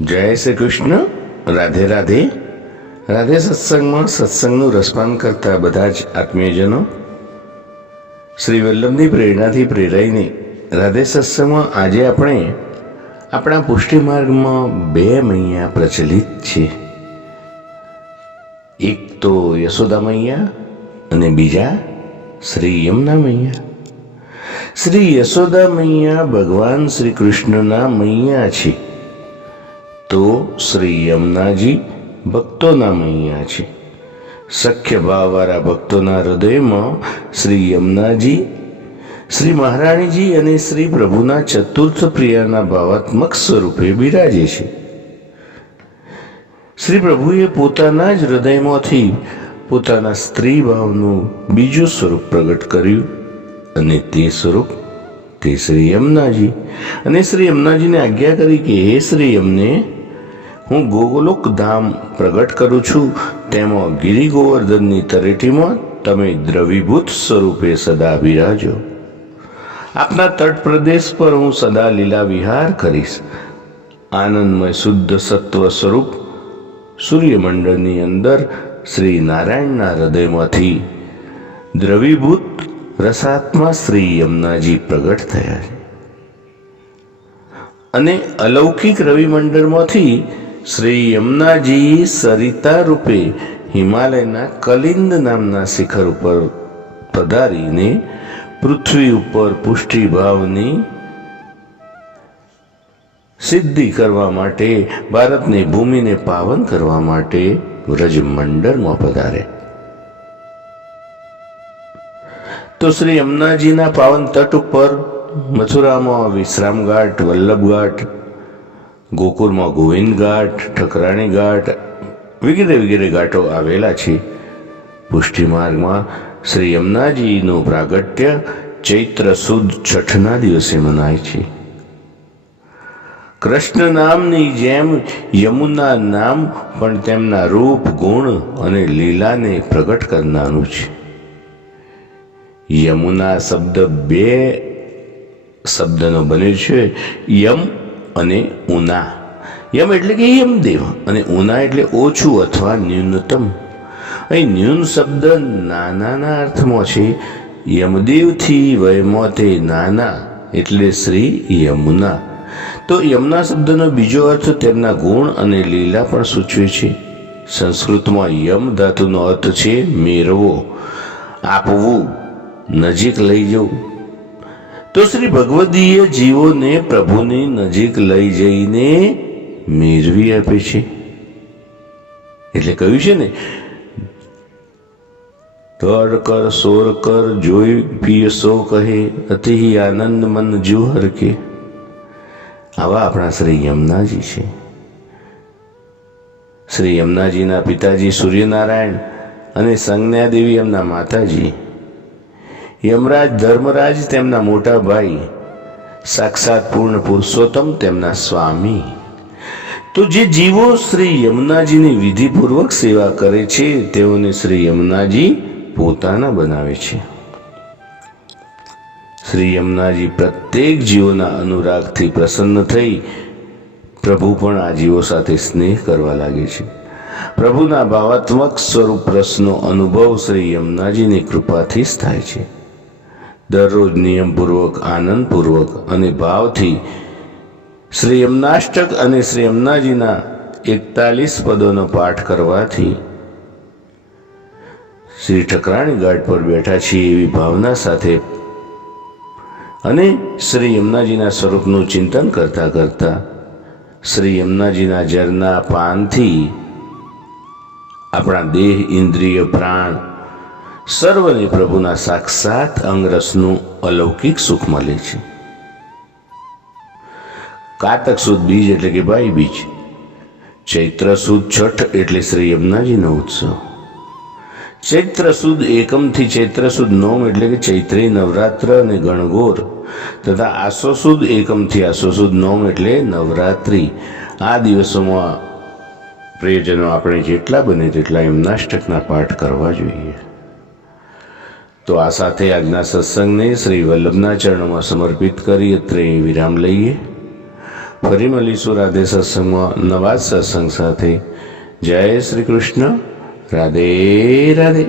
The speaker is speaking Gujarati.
જય શ્રી કૃષ્ણ. રાધે રાધે. રાધે સત્સંગમાં સત્સંગનું રસપાન કરતા બધા જ આત્મીયજનો, શ્રી વલ્લભની પ્રેરણાથી પ્રેરાઈને રાધે સત્સંગમાં આજે આપણે આપણા પુષ્ટિ માર્ગમાં બે મૈયા પ્રચલિત છે. એક તો યશોદા મૈયા અને બીજા શ્રી યમુના મૈયા. શ્રી યશોદા મૈયા ભગવાન શ્રી કૃષ્ણના મૈયા છે, તો શ્રી યમુનાજી ભક્તોના મૈયા છે. સખ્ય ભાવવાળા ભક્તોના હૃદયમાં શ્રી યમુનાજી, શ્રી મહારાણીજી અને શ્રી પ્રભુના ચતુર્થ પ્રિયાના ભાવાત્મક સ્વરૂપે બિરાજે છે. શ્રી પ્રભુએ પોતાના જ હૃદયમાંથી પોતાના સ્ત્રી ભાવનું બીજું સ્વરૂપ પ્રગટ કર્યું, અને તે સ્વરૂપ તે શ્રી યમુનાજી. અને શ્રી યમુનાજીને આજ્ઞા કરી કે હે શ્રી યમને, હું ગોલોક ધામ પ્રગટ કરું છું, તેમાં ગિરી ગોવર્ધનની તળેટીમાં તમે દ્રવીભૂત સ્વરૂપે સદા બિરાજો. આપના તટ પ્રદેશ પર હું સદા લીલા વિહાર કરીશ. આનંદમય શુદ્ધ સત્વ સ્વરૂપ સૂર્યમંડળની અંદર શ્રી નારાયણના હૃદયમાંથી દ્રવીભૂત રસાત્મા શ્રી યમુનાજી પ્રગટ થયા છે. અને અલૌકિક રવિમંડળમાંથી શ્રી યમુનાજી સરિતા રૂપે હિમાલયના કલિંદ નામના શિખર ઉપર પધારીને પૃથ્વી ઉપર પુષ્ટિ ભાવની સિદ્ધિ કરવા માટે, ભારતની ભૂમિને પાવન કરવા માટે વ્રજમંડળમાં પધારે. તો શ્રી યમુનાજીના પાવન તટ ઉપર મથુરામાં વિશ્રામ ઘાટ, વલ્લભ ઘાટ, ગોકુળમાં ગોવિંદ ઘાટ, ઠકરાણી ઘાટ વગેરે વગેરે ઘાટો આવેલા છે. પુષ્ટિ માર્ગમાં શ્રી યમુનાજીનું પ્રાગટ્ય ચૈત્ર સુદ છઠના દિવસે મનાય છે. કૃષ્ણ નામની જેમ યમુના નામ પણ તેમના રૂપ, ગુણ અને લીલાને પ્રગટ કરનારું છે. યમુના શબ્દ બે શબ્દનો બને છે, યમ અને ઉના. યમ એટલે કે યમદેવ, અને ઉના એટલે ઓછું અથવા ન્યૂનતમ. અહીં ન્યૂન શબ્દ નાનાના અર્થમાં છે. યમદેવથી વયમાં તે નાના એટલે શ્રી યમુના. તો યમુના શબ્દનો બીજો અર્થ તેમના ગુણ અને લીલા પણ સૂચવે છે. સંસ્કૃતમાં યમ ધાતુનો અર્થ છે મેળવો, આપવું, નજીક લઈ જવું. તો શ્રી ભગવદીય જીવોને પ્રભુની નજીક લઈ જઈને મેળવી આપે છે. એટલે કહ્યું છે ને, તડ કર સોર કર જોઈ પિય સો કહે, અતિ આનંદ મન જુહર કે. આવા આપણા શ્રી યમુનાજી છે. શ્રી યમુનાજીના પિતાજી સૂર્યનારાયણ અને સંજ્ઞા દેવી એમના માતાજી, યમરાજ ધર્મરાજ તેમના મોટા ભાઈ, સાક્ષાત પૂર્ણ પુરુષોત્તમ તેમના સ્વામી. તો જે જીવો શ્રી યમુનાજીની વિધિપૂર્વક સેવા કરે છે, તેઓને શ્રી યમુનાજી પોતાના બનાવે છે. શ્રી યમુનાજી પ્રત્યેક જીવોના અનુરાગથી પ્રસન્ન થઈ પ્રભુ પણ આ જીવો સાથે સ્નેહ કરવા લાગે છે. પ્રભુના ભાવાત્મક સ્વરૂપ રસનો અનુભવ શ્રી યમુનાજીની કૃપાથી જ થાય છે. દરરોજ નિયમપૂર્વક, આનંદપૂર્વક અને ભાવથી શ્રી યમુનાષ્ટક અને શ્રી યમુનાજીના 41 પદોનો પાઠ કરવાથી શ્રી ઠકરાણી ઘાટ પર બેઠા છીએ એવી ભાવના સાથે અને શ્રી યમુનાજીના સ્વરૂપનું ચિંતન કરતા કરતા શ્રી યમુનાજીના ઝરના પાનથી આપણા દેહ, ઇન્દ્રિય, પ્રાણ સર્વને પ્રભુના સાક્ષાત અંગરસનું અલૌકિક સુખ મળે છે. કાતક સુદ બીજ એટલે કે ભાઈ બીજ, ચૈત્ર સુદ છઠ એટલે શ્રી યમુનાજીનો ઉત્સવ, ચૈત્ર સુદ એકમથી ચૈત્ર સુદ નોમ એટલે કે ચૈત્રી નવરાત્ર અને ગણગોર, તથા આસો સુદ એકમથી આસો સુદ નોમ એટલે નવરાત્રિ. આ દિવસોમાં પ્રિયજનો આપણે જેટલા બને તેટલા યમુનાષ્ટકના પાઠ કરવા જોઈએ. તો આ સાથે આજના સત્સંગને શ્રી વલ્લભના ચરણોમાં સમર્પિત કરી અત્રે વિરામ લઈએ. ફરી મળીશું રાધે સત્સંગમાં નવા સત્સંગ સાથે. જય શ્રી કૃષ્ણ. રાધે રાધે.